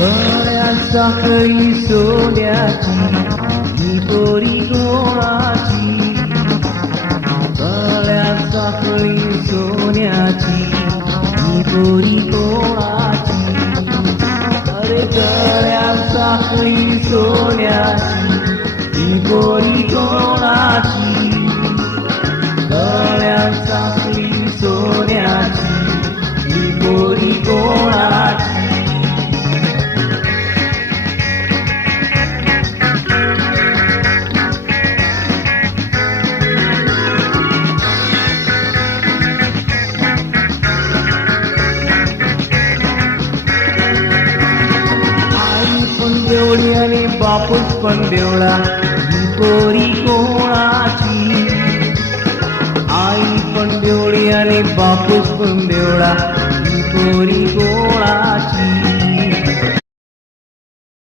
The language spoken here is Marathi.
गळ्यात साखळी सोन्याची ही पोरी कोणाची. गळ्यात साखळी सोन्याची ही पोरी कोणाची. अरे गळ्यात साखळी सोन्याची ही पोरी कोणाची. गळ्यात साखळी सोन्याची ही पोरी कोणाची. बेवडी आणि बापूस पण बेवडा ही पोरी कोणाची. आई पण बेवडी आणि बापूस पण बेवडा ही पोरी कोणाची.